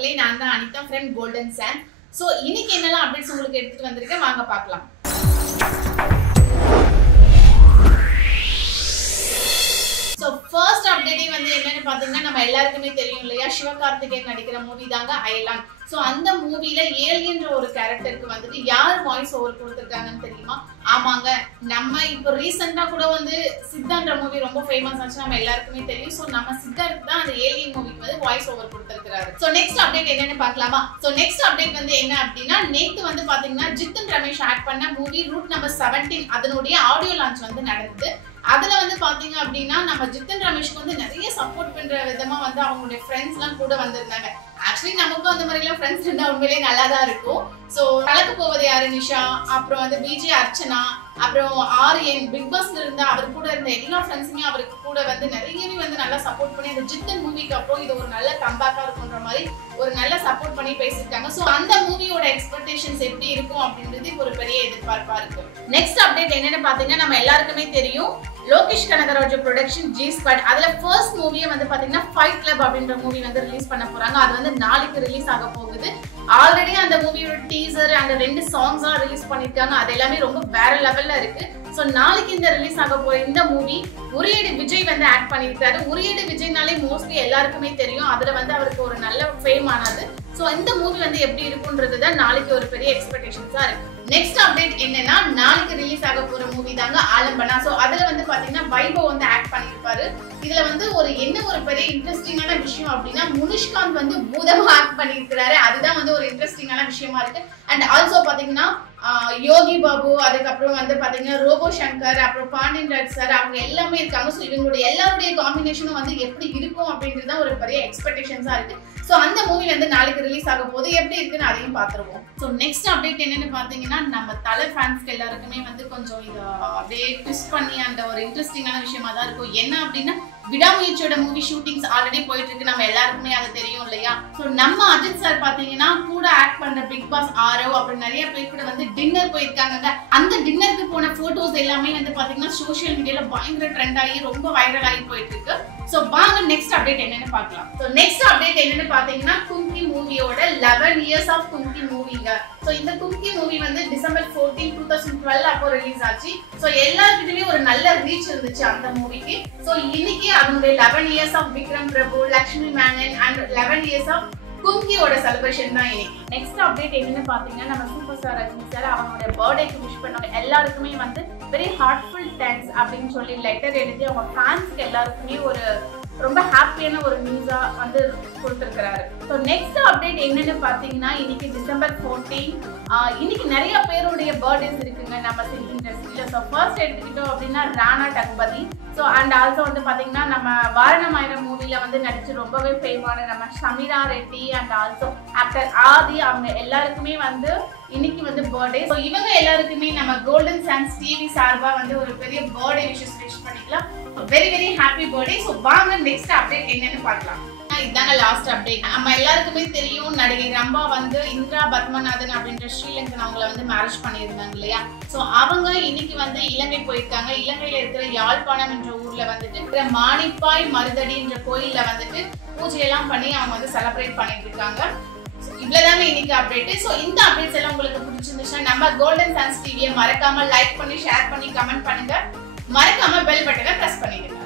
மக்களே, நான் தான் Anitha from golden sand. So இன்னைக்கு என்னெல்லாம் அப்டேட்ஸ் உங்களுக்கு எடுத்துட்டு வந்திருக்கேன் வாங்க பார்க்கலாம். ஸோ ஃபர்ஸ்ட் அப்டேட்டே வந்து என்னன்னு பார்த்தீங்கன்னா, நம்ம எல்லாருக்குமே தெரியும் இல்லையா, சிவகார்த்திகேயன் நடிக்கிற மூவி தாங்க அயலான். ஸோ அந்த மூவில ஏலியன்ற ஒரு கேரக்டருக்கு வந்துட்டு யார் வாய்ஸ் ஓவர் கொடுத்துருக்காங்கன்னு தெரியுமா? ஆமாங்க, நம்ம இப்போ ரீசெண்டா கூட வந்து சித்தான்ற மூவி ரொம்ப ஃபேமஸ் ஆச்சு, நம்ம எல்லாருக்குமே தெரியும். ஸோ நம்ம சித்தார்க்கு தான் அந்த ஏலியன் மூவிக்கு வந்து வாய்ஸ் ஓவர் கொடுத்துருக்காரு. ஸோ நெக்ஸ்ட் அப்டேட் என்னன்னு பார்க்கலாமா? ஸோ நெக்ஸ்ட் அப்டேட் வந்து என்ன அப்படின்னா, நேத்து வந்து பாத்தீங்கன்னா ஜித்தன் ரமேஷ் ஆக்ட் பண்ண மூவி ரூட் நம்பர் 17 அதனுடைய ஆடியோ லான்ச் வந்து நடந்தது. அதுல வந்து பாத்தீங்க அப்படின்னா, நம்ம ஜித்தன் ரமேஷ்க்கு வந்து நிறைய சப்போர்ட் பண்ற விதமா வந்து அவங்களுடைய ஃப்ரெண்ட்ஸ் எல்லாம் கூட வந்திருந்தாங்க. ஆக்சுவலி நமக்கும் அந்த மாதிரி எல்லாம் ஃப்ரெண்ட்ஸ் இருந்தா உண்மையிலேயே நல்லா தான் இருக்கும். ஸோ கலக்க போவது யாரு நிஷா, அப்புறம் வந்து விஜய் அர்ச்சனா, அப்புறம் ஆரியன், பிக் பாஸ்ல இருந்த அவர் கூட இருந்த எல்லா ஃப்ரெண்ட்ஸுமே அவருக்கு கூட வந்து நிறையவே வந்து நல்லா சப்போர்ட் பண்ணி அந்த ஜித்தன் மூவிக்கு அப்புறம் இது ஒரு நல்ல கம்பேக்கா இருக்குன்ற மாதிரி ஒரு நல்ல சப்போர்ட் பண்ணி பேசியிருக்காங்க. ஸோ அந்த மூவியோட எக்ஸ்பெக்டேஷன்ஸ் எப்படி இருக்கும் அப்படின்றது இப்போ ஒரு பெரிய எதிர்பார்ப்பா இருக்கு. நெக்ஸ்ட் அப்டேட் என்னன்னு பாத்தீங்கன்னா, நம்ம எல்லாருக்குமே தெரியும் Lokesh Kanagaraj production G squad. அதுல ஃபர்ஸ்ட் மூவியே வந்து பாத்தீங்கன்னா ஃபைட் கிளப் அப்படின்ற மூவி வந்து ரிலீஸ் பண்ண போறாங்க. அது வந்து நாளைக்கு ரிலீஸ் ஆக போகுது. ஆல்ரெடி அந்த மூவியோட டீசர் அண்ட் 2 சாங்ஸ் எல்லாம் ரிலீஸ் பண்ணிருக்காங்க. அது எல்லாமே ரொம்ப வேற லெவல்ல இருக்கு. சோ நாளைக்கு இந்த ரிலீஸ் ஆக போற இந்த மூவி உரியடி விஜய் வந்து ஆக்ட் பண்ணிருக்காரு. உரியடி விஜய்னாலே மோஸ்ட்லி எல்லாருக்குமே தெரியும், அதுல வந்து அவருக்கு ஒரு நல்ல ஃபேம் ஆனது. சோ இந்த மூவி வந்து எப்படி இருக்குன்றது தான் நாளைக்கு ஒரு பெரிய எக்ஸ்பெக்டேஷன்ஸா இருக்கு. நெக்ஸ்ட் அப்டேட் என்னன்னா, நாளைக்கு ரிலீஸ் ஆக போற மூவி தாங்க ஆலம்பனா. சோ அதுல வந்து பாத்தீங்கன்னா வைபவ் வந்து ஆக்ட் பண்ணிருப்பாரு. இதுல வந்து ஒரு பெரிய இன்ட்ரெஸ்டிங்கான விஷயம் அப்படின்னா, முனிஷ்காந்த் வந்து பூதமா ஆக்ட் பண்ணிருக்காரு. அதுதான் வந்து ஒரு இன்ட்ரெஸ்டிங்கான விஷயமா இருக்கு. அண்ட் ஆல்சோ பாத்தீங்கன்னா யோகி பாபு, அதுக்கப்புறம் வந்து பாத்தீங்கன்னா ரோபோ சங்கர், அப்புறம் பாண்டியன் ராஜ் சார், அவங்க எல்லாமே இருக்காங்க. ஸோ இவங்களுடைய எல்லாருடைய காம்பினேஷனும் வந்து எப்படி இருக்கும் அப்படின்றது தான் ஒரு பெரிய எக்ஸ்பெக்டேஷன்ஸா இருக்கு. ஸோ அந்த மூவி வந்து நாளைக்கு ரிலீஸ் ஆக போது எப்படி இருக்குன்னு அதையும் பார்த்துருவோம். ஸோ நெக்ஸ்ட் அப்டேட் என்னன்னு பாத்தீங்கன்னா, நம்ம தலை ஃபேன்ஸ்க்கு எல்லாருக்குமே வந்து கொஞ்சம் இதை அப்படியே ட்விஸ்ட் பண்ணி அந்த ஒரு இன்ட்ரெஸ்டிங்கான விஷயமா தான் இருக்கும். என்ன அப்படின்னா, விடாமுயற்சியோட மூவி ஷூட்டிங்ஸ் ஆல்ரெடி போயிட்டு இருக்கு, நம்ம எல்லாருக்குமே அது தெரியும் இல்லையா. ஸோ நம்ம அஜித் சார் பாத்தீங்கன்னா கூட ஆக்ட் பண்ற பிக் பாஸ் ஆரவ் அப்புறம் நிறைய பேர் கூட வந்து டின்னர் போயிருக்காங்க. அந்த டின்னருக்கு போன போட்டோஸ் எல்லாமே வந்து பாத்தீங்கன்னா சோஷியல் மீடியால பயங்கர ட்ரெண்ட் ஆகி ரொம்ப வைரல் ஆகி போயிட்டு இருக்கு. சோ வாங்க நெக்ஸ்ட் அப்டேட் என்னன்னு பார்க்கலாம். சோ நெக்ஸ்ட் அப்டேட் என்னன்னு பாத்தீங்கன்னா, கும்கி மூவியோட 11 இயர்ஸ் ஆஃப் கும்கி மூவிங்க. சோ இந்த கும்கி மூவி வந்து டிசம்பர் 14, 2012 அப்போ ரிலீஸ் ஆச்சு. சோ எல்லாருக்கிட்டயுமே ஒரு நல்ல ரீச் இருந்துச்சு அந்த மூவிக்கு. சோ இன்னைக்கு அதனுடைய 11 years of Vikram Prabhu, Lakshmi Menon and 11 years of கும்கியோட செலிப்ரேஷன் தான் இன்னைக்கு. நெக்ஸ்ட் அப்டேட் என்னன்னு பாத்தீங்கன்னா, நம்ம சூப்பர் ஸ்டார் ரஜினி சார் அவங்களுடைய பர்த்டேக்கு விஷ் பண்ணவங்க எல்லாருக்குமே வந்து வெரி ஹார்ட்ஃபுல் தேங்க்ஸ் அப்படின்னு சொல்லி லெட்டர் எழுதி அவங்க ஃபேன்ஸ்க்கு எல்லாருக்குமே ஒரு ரொம்ப ஹாப்பியான ஒரு நியூஸா வந்து கொடுத்துருக்கிறாரு. ஸோ நெக்ஸ்ட் அப்டேட் என்னன்னு பாத்தீங்கன்னா, இன்னைக்கு டிசம்பர் 14 இன்னைக்கு நிறைய பேருடைய பர்த்டேஸ் இருக்குங்க நம்ம சினி இண்டஸ்ட்ரியில. ஸோ ஃபர்ஸ்ட் எடுத்துக்கிட்டோம் அப்படின்னா ராணா டக்பதி. ஸோ அண்ட் ஆல்சோ வந்து பாத்தீங்கன்னா, நம்ம வாரணமாயிரம் மூவில வந்து நடிச்சு ரொம்பவே ஃபேமான நம்ம Sameera Reddy and also actor Aadhi, அவங்க எல்லாருக்குமே வந்து இன்னைக்கு வந்து பர்த்டே. ஸோ இவங்க எல்லாருக்குமே நம்ம கோல்டன் சாண்ட்ஸ் டிவி சார்பா வந்து ஒரு பெரிய பர்த்டே விஷஸ் பண்ணிக்கலாம். Very very happy birthday. So வாங்க நெக்ஸ்ட் அப்டேட் என்னன்னு பார்க்கலாம். இதாங்க லாஸ்ட் அப்டேட். நம்ம எல்லாருக்குமே தெரியும், நடிகை ரம்பா வந்து இந்திரா பத்மநாதன் அப்படின்ற ஸ்ரீலங்கன் அவங்கள வந்து மேரேஜ் பண்ணியிருந்தாங்க இல்லையா. ஸோ அவங்க இன்னைக்கு வந்து இலங்கை போயிருக்காங்க. இலங்கையில இருக்கிற யாழ்ப்பாணம் என்ற ஊர்ல வந்துட்டு மானிப்பாய் மருதடி என்ற கோயில்ல வந்துட்டு பூஜையெல்லாம் பண்ணி அவங்க வந்து செலிப்ரேட் பண்ணிட்டு இருக்காங்க. இவ்வளவுதாங்க இன்னைக்கு அப்டேட். சோ இந்த அப்டேட்ஸ் எல்லாம் உங்களுக்கு பிடிச்சிருந்துச்சுன்னா நம்ம கோல்டன் சாண்ட்ஸ் டிவியை மறக்காம லைக் பண்ணி, ஷேர் பண்ணி, கமெண்ட் பண்ணுங்க. மறக்காம பெல் பட்டனை பிரஸ் பண்ணிடுங்க.